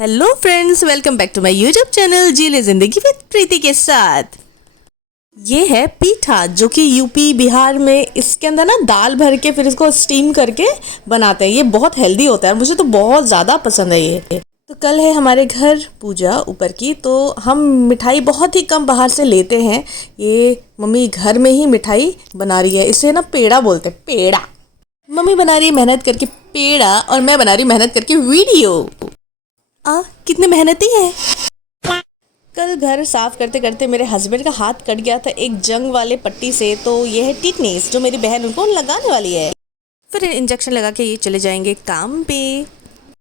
Hello friends, welcome back to my YouTube channel Jeele Zindagi with प्रीति के साथ। ये है पीठा जो कि यूपी बिहार में इसके अंदर ना दाल भर के फिर इसको स्टीम करके बनाते हैं। ये बहुत हेल्दी होता है, मुझे तो बहुत ज़्यादा पसंद है ये। तो कल है हमारे घर पूजा ऊपर की, तो हम मिठाई बहुत ही कम बाहर से लेते हैं। ये मम्मी घर में ही मिठाई बना रही है, इसे ना पेड़ा बोलते हैं, पेड़ा। मम्मी बना रही है मेहनत करके पेड़ा और मैं बना रही मेहनत करके वीडियो। कितने मेहनती है। कल घर साफ करते करते मेरे हस्बैंड का हाथ कट गया था एक जंग वाले पट्टी से। तो ये है टिटनेस जो मेरी बहन उनको लगाने वाली है। फिर इंजेक्शन लगा के ये चले जाएंगे काम पे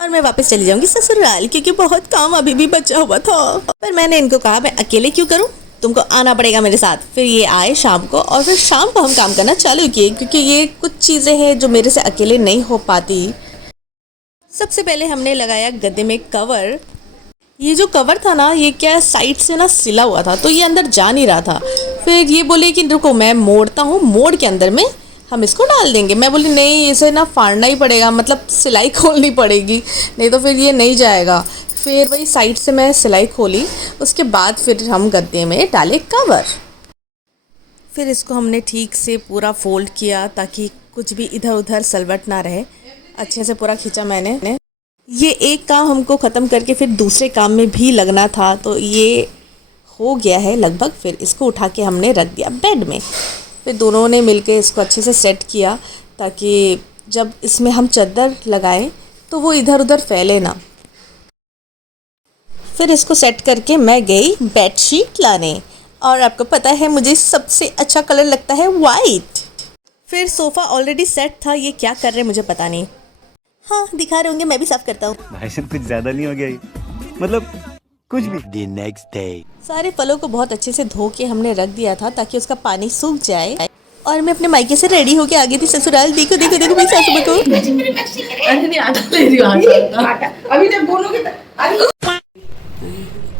और मैं वापस चली जाऊंगी ससुराल, क्योंकि बहुत काम अभी भी बचा हुआ था। पर मैंने इनको कहा मैं अकेले क्यों करूं, तुमको आना पड़ेगा मेरे साथ। फिर ये आए शाम को और फिर शाम को हम काम करना चालू किए, क्योंकि ये कुछ चीज़ें हैं जो मेरे से अकेले नहीं हो पाती। सबसे पहले हमने लगाया गद्दे में कवर। ये जो कवर था ना, ये क्या साइड से ना सिला हुआ था, तो ये अंदर जा नहीं रहा था। फिर ये बोले कि रुको मैं मोड़ता हूँ, मोड़ के अंदर में हम इसको डाल देंगे। मैं बोली नहीं, इसे ना फाड़ना ही पड़ेगा, मतलब सिलाई खोलनी पड़ेगी, नहीं तो फिर ये नहीं जाएगा। फिर वही साइड से मैं सिलाई खोली, उसके बाद फिर हम गद्दे में डाले कवर। फिर इसको हमने ठीक से पूरा फोल्ड किया ताकि कुछ भी इधर उधर सलवट ना रहे। अच्छे से पूरा खींचा मैंने। ये एक काम हमको ख़त्म करके फिर दूसरे काम में भी लगना था, तो ये हो गया है लगभग। फिर इसको उठा के हमने रख दिया बेड में। फिर दोनों ने मिलके इसको अच्छे से सेट किया ताकि जब इसमें हम चादर लगाएं तो वो इधर उधर फैले ना। फिर इसको सेट करके मैं गई बेडशीट लाने, और आपको पता है मुझे सबसे अच्छा कलर लगता है वाइट। फिर सोफ़ा ऑलरेडी सेट था, ये क्या कर रहे मुझे पता नहीं। हाँ दिखा रहे होंगे, मैं भी साफ करता हूँ। भाई साहब कुछ ज्यादा नहीं हो गया ये? मतलब कुछ भी। The next day. सारे फलों को बहुत अच्छे से धो के हमने रख दिया था ताकि उसका पानी सूख जाए। और मैं अपने मायके से रेडी होके आ गई थी ससुराल। देखो देखो देखो मेरी सासू माँ को। अभी जब बोलोगे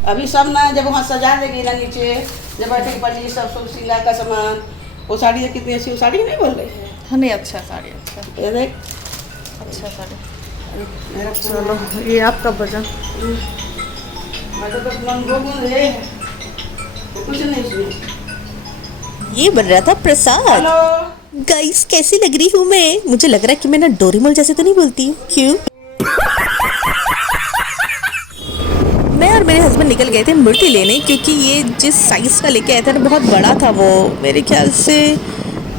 अभी सब ना, जब वहाँ सजा देगी ना नीचे, जब बैठे पड़ी सब सिला का सामान, वो साड़ी कितनी अच्छी, वो साड़ी नहीं बोल रही है। हाँ नहीं, अच्छा साड़ी, अच्छा ये देख, अच्छा साड़ी। मेरा चलो ये आपका वजन। मैं तो बस मन भोगूं रे, कुछ नहीं सुनी। ये बन रहा था प्रसाद। हेलो गाइस कैसी लग रही हूँ मैं? मुझे लग रहा है कि मैं ना डोरेमोन जैसे तो नहीं बोलती, क्यों? मैं और मेरे हस्बैंड निकल गए थे मूर्ति लेने, क्योंकि ये जिस साइज़ का लेके आए थे ना बहुत बड़ा था। वो मेरे ख्याल से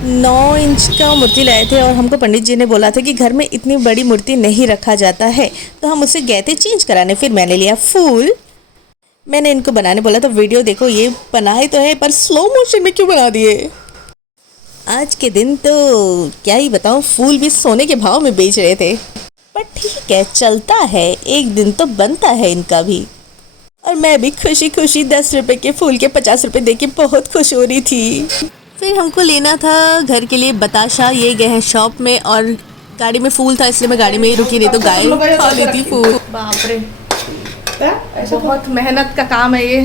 9 इंच का मूर्ति लाए थे, और हमको पंडित जी ने बोला था कि घर में इतनी बड़ी मूर्ति नहीं रखा जाता है, तो हम उससे गए थे चेंज कराने। फिर मैंने लिया फूल। मैंने इनको बनाने बोला तो वीडियो देखो, ये बनाए तो है पर स्लो मोशन में क्यों बना दिए। आज के दिन तो क्या ही बताऊँ, फूल भी सोने के भाव में बेच रहे थे। पर ठीक है, चलता है, एक दिन तो बनता है इनका भी। और मैं भी खुशी खुशी 10 रुपए के फूल के 50 रुपए दे के बहुत खुश हो रही थी। फिर हमको लेना था घर के लिए बताशा। ये गए हैं शॉप में, और गाड़ी में फूल था इसलिए मैं गाड़ी में ही रुकी, नहीं तो गाय खा लेती फूल। बाप रे, बहुत मेहनत का काम है ये,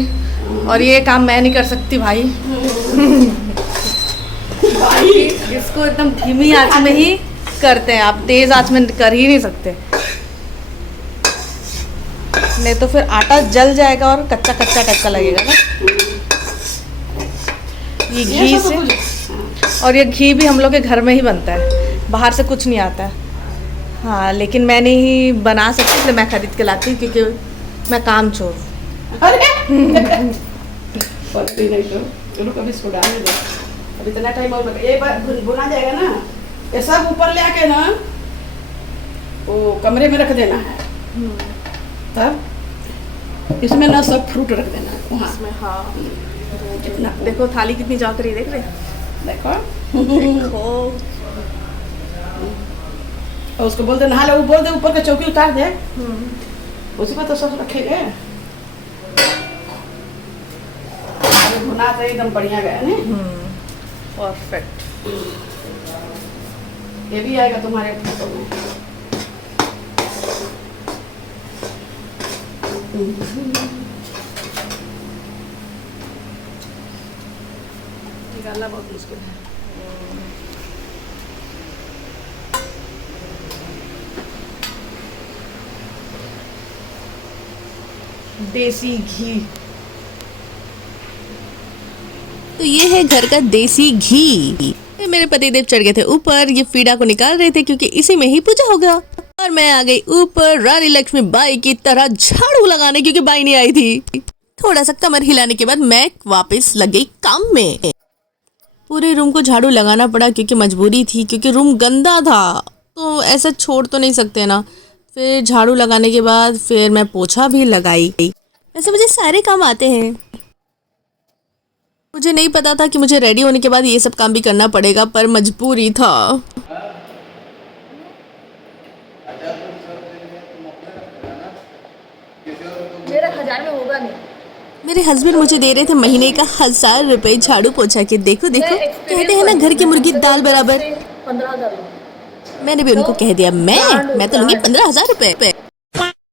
और ये काम मैं नहीं कर सकती भाई। इसको एकदम धीमी आंच में ही करते हैं, आप तेज आंच में कर ही नहीं सकते, नहीं तो फिर आटा जल जाएगा और कच्चा कच्चा टाइप का लगेगा ना। ये घी से, और ये घी भी हम लोग के घर में ही बनता है, बाहर से कुछ नहीं आता है। हाँ लेकिन मैं नहीं बना सकती, इसलिए मैं खरीद के लाती हूँ, क्योंकि मैं काम छोड़। पत्ती नहीं तो चलो कभी सुड़ा नहीं दो, अभी इतना टाइम और ये भुना जाएगा ना। ये सब ऊपर ले आके ना वो कमरे में रख देना है, तब इसमें ना सब फ्रूट रख देना है वहाँ इसमें। हाँ जितना देखो थाली कितनी चौक रही, देख रहे देखो। देखो। और उसको बोल दे नहा ले, वो बोल दे ऊपर का चौकी उतार दे, उसी पर तो सब रखेंगे। अभी भुना तो एकदम बढ़िया गया नहीं, परफेक्ट। ये भी आएगा तुम्हारे फोटो में। निकालना बहुत मुश्किल है। देसी घी। तो ये है घर का देसी घी। मेरे पतिदेव चढ़ गए थे ऊपर, ये फीडा को निकाल रहे थे क्योंकि इसी में ही पूजा होगा। और मैं आ गई ऊपर रानी लक्ष्मी बाई की तरह झाड़ू लगाने, क्योंकि बाई नहीं आई थी। थोड़ा सा कमर हिलाने के बाद मैं वापस लग गई काम में। पूरे रूम को झाड़ू लगाना पड़ा क्योंकि मजबूरी थी, क्योंकि रूम गंदा था तो ऐसा छोड़ तो नहीं सकते ना। फिर झाड़ू लगाने के बाद फिर मैं पोछा भी लगाई। वैसे मुझे सारे काम आते हैं। मुझे नहीं पता था कि मुझे रेडी होने के बाद ये सब काम भी करना पड़ेगा, पर मजबूरी था। मेरा 1000 में होगा नहीं। मेरे हस्बैंड मुझे दे रहे थे महीने का 1000 रुपए झाड़ू पोछा के। देखो देखो, कहते हैं ना घर की मुर्गी दाल बराबर। 15,000। मैंने भी उनको कह दिया मैं तो लूंगी 15,000 रुपए।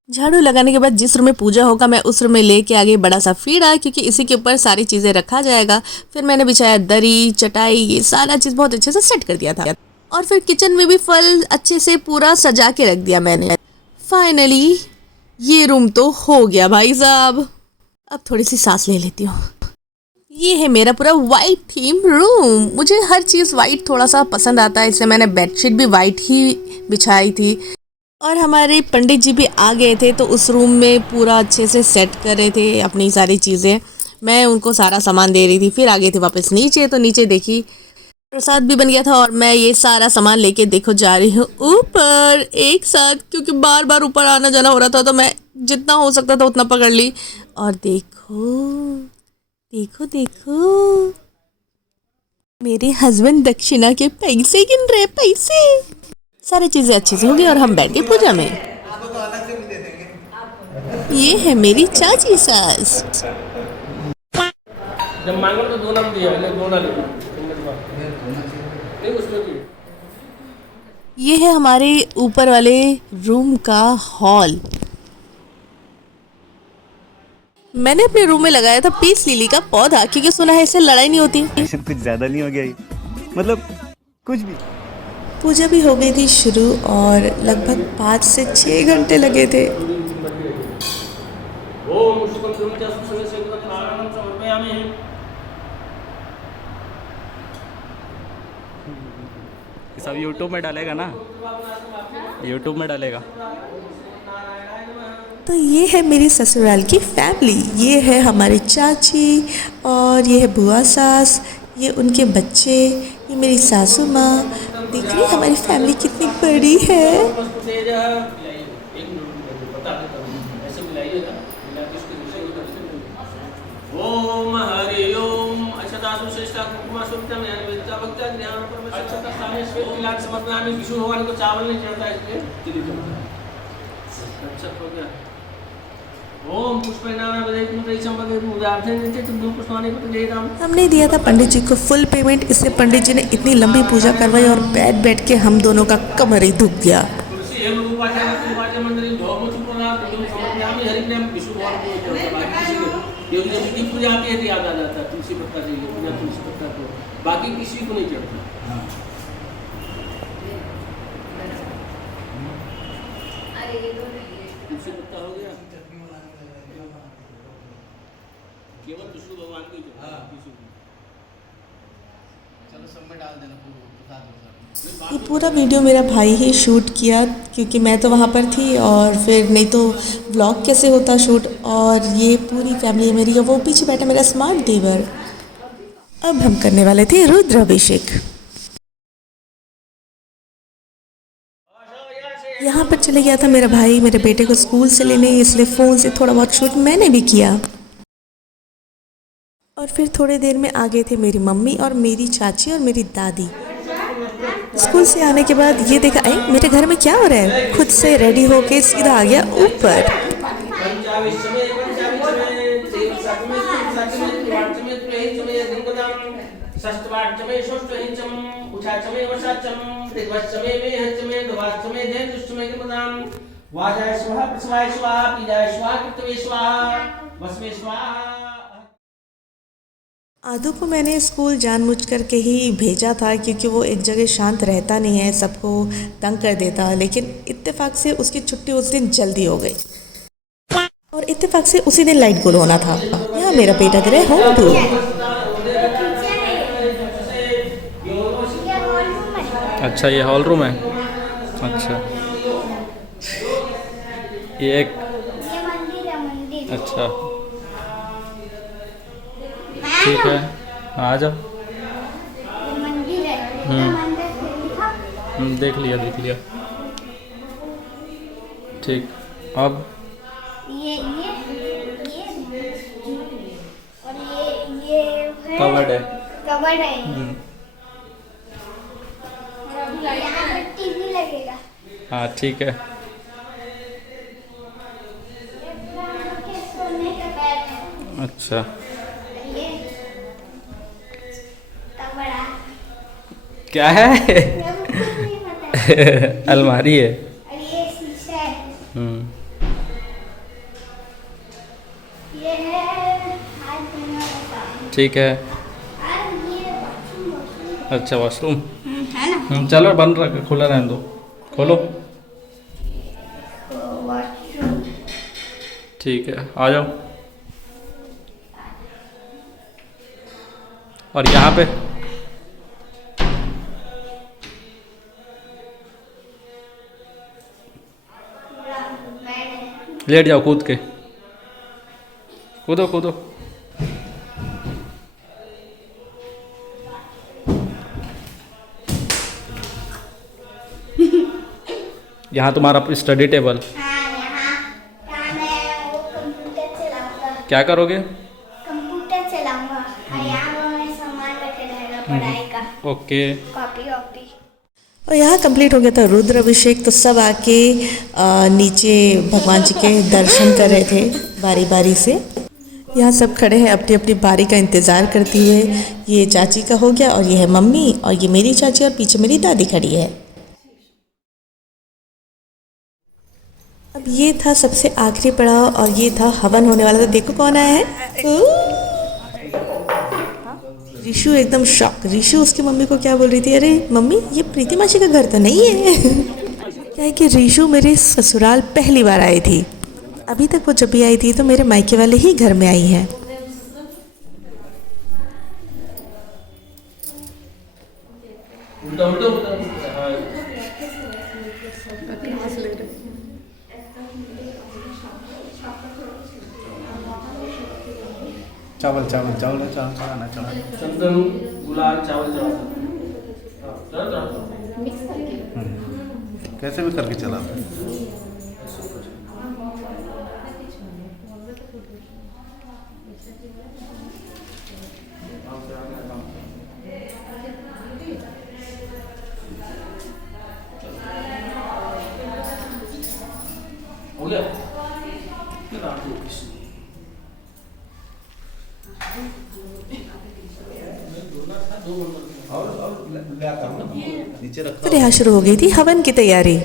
झाड़ू लगाने के बाद जिस रूम में पूजा होगा मैं उस रूम में लेके आ गई बड़ा सा फीड़ा, क्योंकि इसी के ऊपर सारी चीज़ें रखा जाएगा। फिर मैंने बिछाया दरी चटाई, ये सारा चीज़ बहुत अच्छे से सेट कर दिया था। और फिर किचन में भी फल अच्छे से पूरा सजा के रख दिया मैंने। फाइनली ये रूम तो हो गया भाई साहब। अब थोड़ी सी सांस ले लेती हूँ। ये है मेरा पूरा वाइट थीम रूम। मुझे हर चीज़ वाइट थोड़ा सा पसंद आता है, इसलिए मैंने बेडशीट भी वाइट ही बिछाई थी। और हमारे पंडित जी भी आ गए थे तो उस रूम में पूरा अच्छे से सेट कर रहे थे अपनी सारी चीज़ें। मैं उनको सारा सामान दे रही थी। फिर आ गए थे वापस नीचे, तो नीचे देखी प्रसाद भी बन गया था। और मैं ये सारा सामान लेके देखो जा रही हूँ ऊपर एक साथ, क्योंकि बार बार ऊपर आना जाना हो रहा था, तो मैं जितना हो सकता था उतना पकड़ ली। और देखो देखो देखो, मेरे हस्बैंड दक्षिणा के पैसे गिन रहे, पैसे। सारी चीज़ें अच्छे से होगी और हम बैठ गए पूजा में। ये है मेरी चाची सास। जब मांगो तो दो नाम दिया, दो नाम नहीं उसमें भी। ये है हमारे ऊपर वाले रूम का हॉल। मैंने अपने रूम में लगाया था पीस लिली का पौधा, क्योंकि सुना है इससे लड़ाई नहीं होती। कुछ ज्यादा नहीं हो गया ये? मतलब कुछ भी। पूजा भी हो गई थी शुरू और लगभग 5 से 6 घंटे लगे थे। ओम शुक्र तुमच्या सुसंगत नारायण समर्पयामि। सब यूट्यूब में डालेगा ना? यूट्यूब में डालेगा। तो ये है मेरी ससुराल की फैमिली। ये है हमारी चाची और ये है बुआ सास, ये उनके बच्चे, ये मेरी सासू माँ। देख रही हमारी फैमिली कितनी बड़ी है। ओम हरि ओम अक्षतासु श्रेष्ठा कुकुमा सुक्तम यानी भक्ता ध्यान पर अक्षता सामने श्वेत तिलक समर्पण। विष्णु भगवान को चावल नहीं चढ़ता इसलिए। अच्छा हो गया। ओम पुष्पैनाम बदेत मुद्रै संपदे मुदार्थे नित्य तुम पुष्पानि पत जय राम। हमने दिया था पंडित जी को फुल पेमेंट, इससे पंडित जी ने इतनी लंबी पूजा करवाई और बैठ बैठ के हम दोनों का कमर ही दुख गया। तुलसी एवं रूपाचा रूपाचा मंदिर धोम चुपना तुम समर्पयामि हरि नाम विष्णु भगवान को बाकी योगी जब की पूजा आती है तो याद आ जाता है तुलसी पत्ता चाहिए, बिना तुलसी पत्ता तो बाकी किसी को नहीं चढ़ता। तुलसी पत्ता हो गया, केवल विष्णु भगवान को ही चढ़ता है, किसी को। चलो सब में डाल देना ये पूरा वीडियो मेरा भाई ही शूट किया, क्योंकि मैं तो वहाँ पर थी और फिर नहीं तो व्लॉग कैसे होता शूट। और ये पूरी फैमिली है मेरी, वो पीछे बैठा मेरा स्मार्ट देवर। अब हम करने वाले थे रुद्राभिषेक। यहाँ पर चले गया था मेरा भाई मेरे बेटे को स्कूल से लेने, इसलिए फ़ोन से थोड़ा बहुत शूट मैंने भी किया। और फिर थोड़ी देर में आ गए थे मेरी मम्मी और मेरी चाची और मेरी दादी। स्कूल से आने के बाद ये देखा, अरे मेरे घर में क्या हो रहा है। खुद से रेडी होके सीधा आ गया ऊपर। आदू को मैंने स्कूल जानबूझ करके ही भेजा था, क्योंकि वो एक जगह शांत रहता नहीं है, सबको तंग कर देता। लेकिन इत्तेफाक से उसकी छुट्टी उस दिन जल्दी हो गई। और और इत्तेफाक से उसी दिन लाइट गुल होना था। यहाँ मेरा बेटा दे रहा है होम टूर। अच्छा, ये हॉल रूम है। अच्छा, ये एक अच्छा, ठीक है, आ जाओ। देख लिया ठीक। अब ये और ये कवर्ड है। यहाँ पर टीवी लगेगा। हाँ ठीक है। सोने का बेड है। अच्छा, ये बड़ा क्या है? मेरे को कुछ नहीं पता। अलमारी है। और ये शीशा है। ये है हाथ धोने वाला साबुन। ठीक है। और ये वॉशरूम अच्छा, वॉशरूम है ना। चलो, बंद रख, खुला रहने दो। खोलो। वॉशरूम ठीक है, आ जाओ। और यहाँ पे बेड है। लेट जाओ, कूद के कूदो। यहाँ तुम्हारा स्टडी टेबल। हाँ, यहाँ मैं वो कंप्यूटर चलाऊंगा। क्या करोगे? कंप्यूटर चलाऊंगा और यहाँ मैं सामान रखे रहेगा पढ़ाई का। ओके। कॉपी वॉपी। और यहाँ कंप्लीट हो गया था रुद्र अभिषेक। तो सब आके नीचे भगवान जी के दर्शन कर रहे थे बारी बारी से। यहाँ सब खड़े हैं अपनी अपनी बारी का इंतज़ार करते हुए। ये चाची का हो गया और ये है मम्मी और ये मेरी चाची और पीछे मेरी दादी खड़ी है। अब ये था सबसे आखिरी पड़ाव और ये था हवन होने वाला। तो देखो कौन आया है। ऋषु एकदम शॉक। ऋषु उसकी मम्मी को क्या बोल रही थी, अरे मम्मी ये प्रीति मासी का घर तो नहीं है। क्या है कि ऋषु मेरे ससुराल पहली बार आई थी। अभी तक वो जब भी आई थी तो मेरे मायके वाले ही घर में आई हैं। चावल चढ़ाना चढ़ा। चंदन गुलाल चावल कैसे भी करके चलाते हैं। हो गया। नीचे रखा। फिर यहाँ शुरू हो गई थी हवन की तैयारी।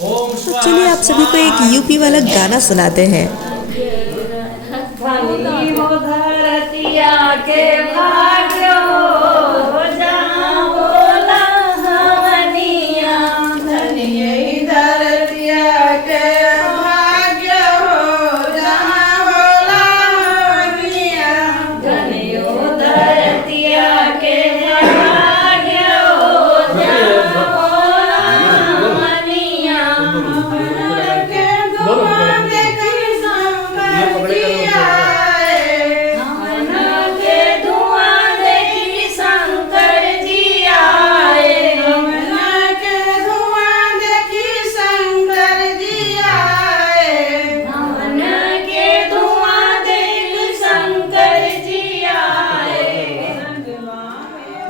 तो चलिए आप सभी को एक यूपी वाला गाना सुनाते हैं।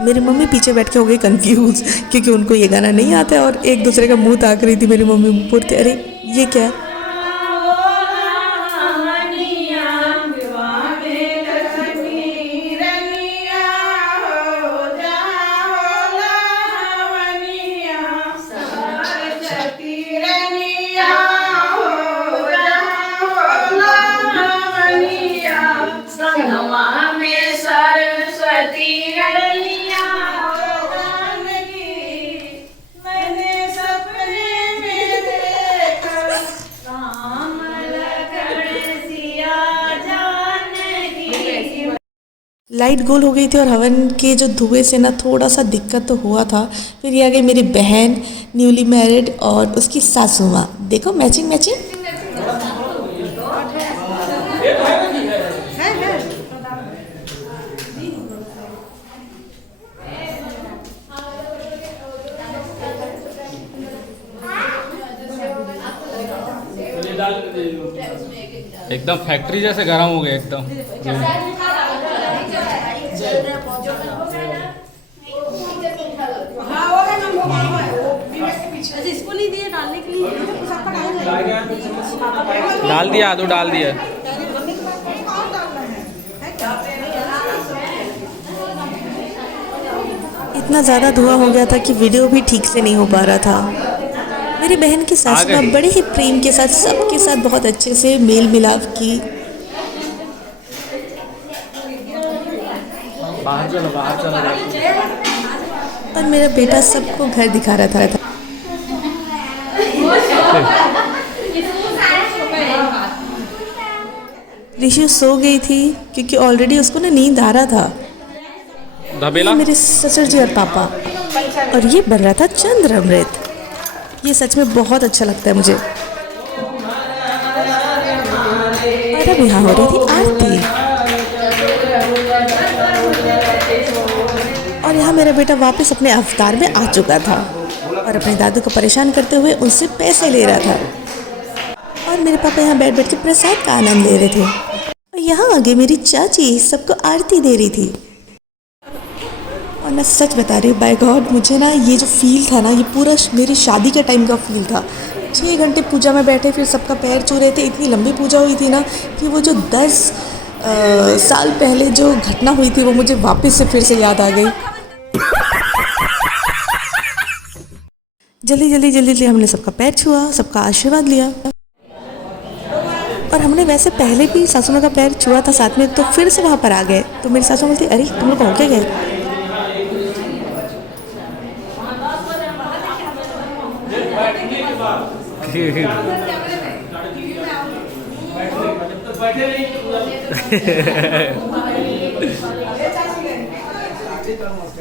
मेरी मम्मी पीछे बैठ के हो गई कंफ्यूज क्योंकि उनको ये गाना नहीं आता है और एक दूसरे का मुंह ताक रही थी। मेरी मम्मी बोलते अरे ये क्या। लाइट गोल हो गई थी और हवन के जो धुएं से ना थोड़ा सा दिक्कत तो हुआ था। फिर ये आ गई मेरी बहन न्यूली मैरिड और उसकी सासू माँ। देखो मैचिंग मैचिंग। एकदम फैक्ट्री जैसे गर्म हो गया एकदम। डाल दिया, आदू डाल दिया। इतना ज़्यादा धुआं हो गया था कि वीडियो भी ठीक से नहीं हो पा रहा था। मेरी बहन की सासू माँ बड़े ही प्रेम के साथ सबके साथ बहुत अच्छे से मेल मिलाप की। बाहर चलो, बाहर चलो। और मेरा बेटा सबको घर दिखा रहा था। ऋषि सो गई थी क्योंकि ऑलरेडी उसको ना नींद आ रहा था। धबेला मेरे ससुर जी और पापा, और ये बन रहा था चंद्र अमृत। ये सच में बहुत अच्छा लगता है मुझे। और अब यहाँ हो रही थी आरती और यहाँ मेरा बेटा वापस अपने अवतार में आ चुका था और अपने दादू को परेशान करते हुए उनसे पैसे ले रहा था। और मेरे पापा यहाँ बैठ बैठ के प्रसाद का आनंद ले रहे थे। और यहाँ आगे मेरी चाची सबको आरती दे रही थी। और मैं सच बता रही हूँ, बाय गॉड, मुझे ना ये जो फील था ना, ये पूरा मेरी शादी के टाइम का फील था। 6 घंटे पूजा में बैठे, फिर सबका पैर छू रहे थे। इतनी लंबी पूजा हुई थी ना कि वो जो 10 साल पहले जो घटना हुई थी वो मुझे वापस से फिर से याद आ गई। जल्दी हमने सबका पैर छुआ, सबका आशीर्वाद लिया। और हमने वैसे पहले भी सासू माँ का पैर छुआ था साथ में, तो फिर से वहाँ पर आ गए। तो मेरी सासू बोलती, अरे तुम लोग हो क्या गए?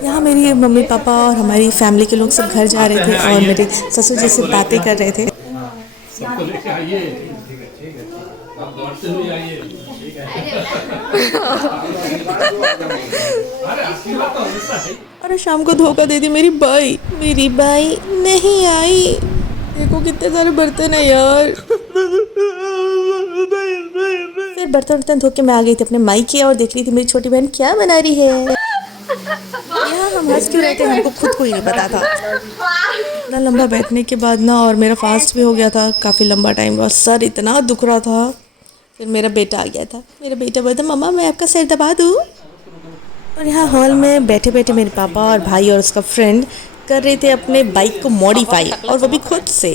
यहाँ मेरी मम्मी पापा और हमारी फैमिली के लोग सब घर जा रहे थे और मेरे ससुर जी से बातें कर रहे थे। अरे शाम को धोखा दे दी मेरी बाई नहीं आई। देखो कितने सारे बर्तन है यार। फिर बर्तन धो के मैं आ गई थी अपने मायके और देख रही थी मेरी छोटी बहन क्या बना रही है। यहाँ हम हंस क्यों रहे थे हमको खुद को ही नहीं पता था। इतना लंबा बैठने के बाद ना, और मेरा फास्ट भी हो गया था काफ़ी लंबा टाइम, और सर इतना दुख रहा था। फिर मेरा बेटा आ गया था। मेरा बेटा बोलता, मम्मा मैं आपका सर दबा दूँ। और यहाँ हॉल में बैठे बैठे मेरे पापा और भाई और उसका फ्रेंड कर रहे थे अपने बाइक को मॉडिफाई, और वो भी खुद से।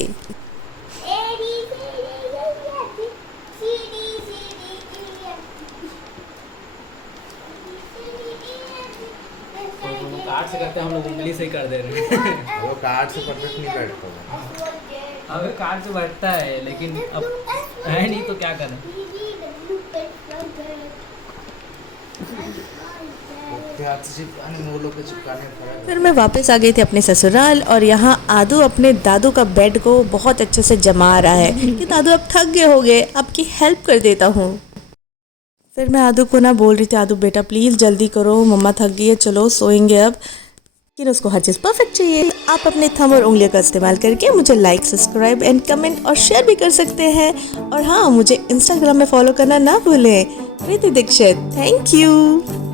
कार्ड से करते हैं, हम लोग उंगली से ही कर दे रहे हैं। वो कार्ड से परफेक्ट नहीं बैठता। अब कार्ड से बैठता है, लेकिन अब है नहीं तो क्या करें। फिर मैं वापस आ गई थी अपने ससुराल, और यहाँ आदू अपने दादू का बेड को बहुत अच्छे से जमा रहा है कि दादू अब थक गए होंगे, आपकी हेल्प कर देता हूँ। फिर मैं आदू को ना बोल रही थी, आदू बेटा प्लीज़ जल्दी करो, मम्मा थक गई है, चलो सोएंगे अब। लेकिन उसको हर चीज़ परफेक्ट चाहिए। आप अपने थंब और उंगलियों का इस्तेमाल करके मुझे लाइक, सब्सक्राइब एंड कमेंट और शेयर भी कर सकते हैं। और हाँ, मुझे इंस्टाग्राम में फॉलो करना ना भूलें। प्रीति दीक्षित। Thank you.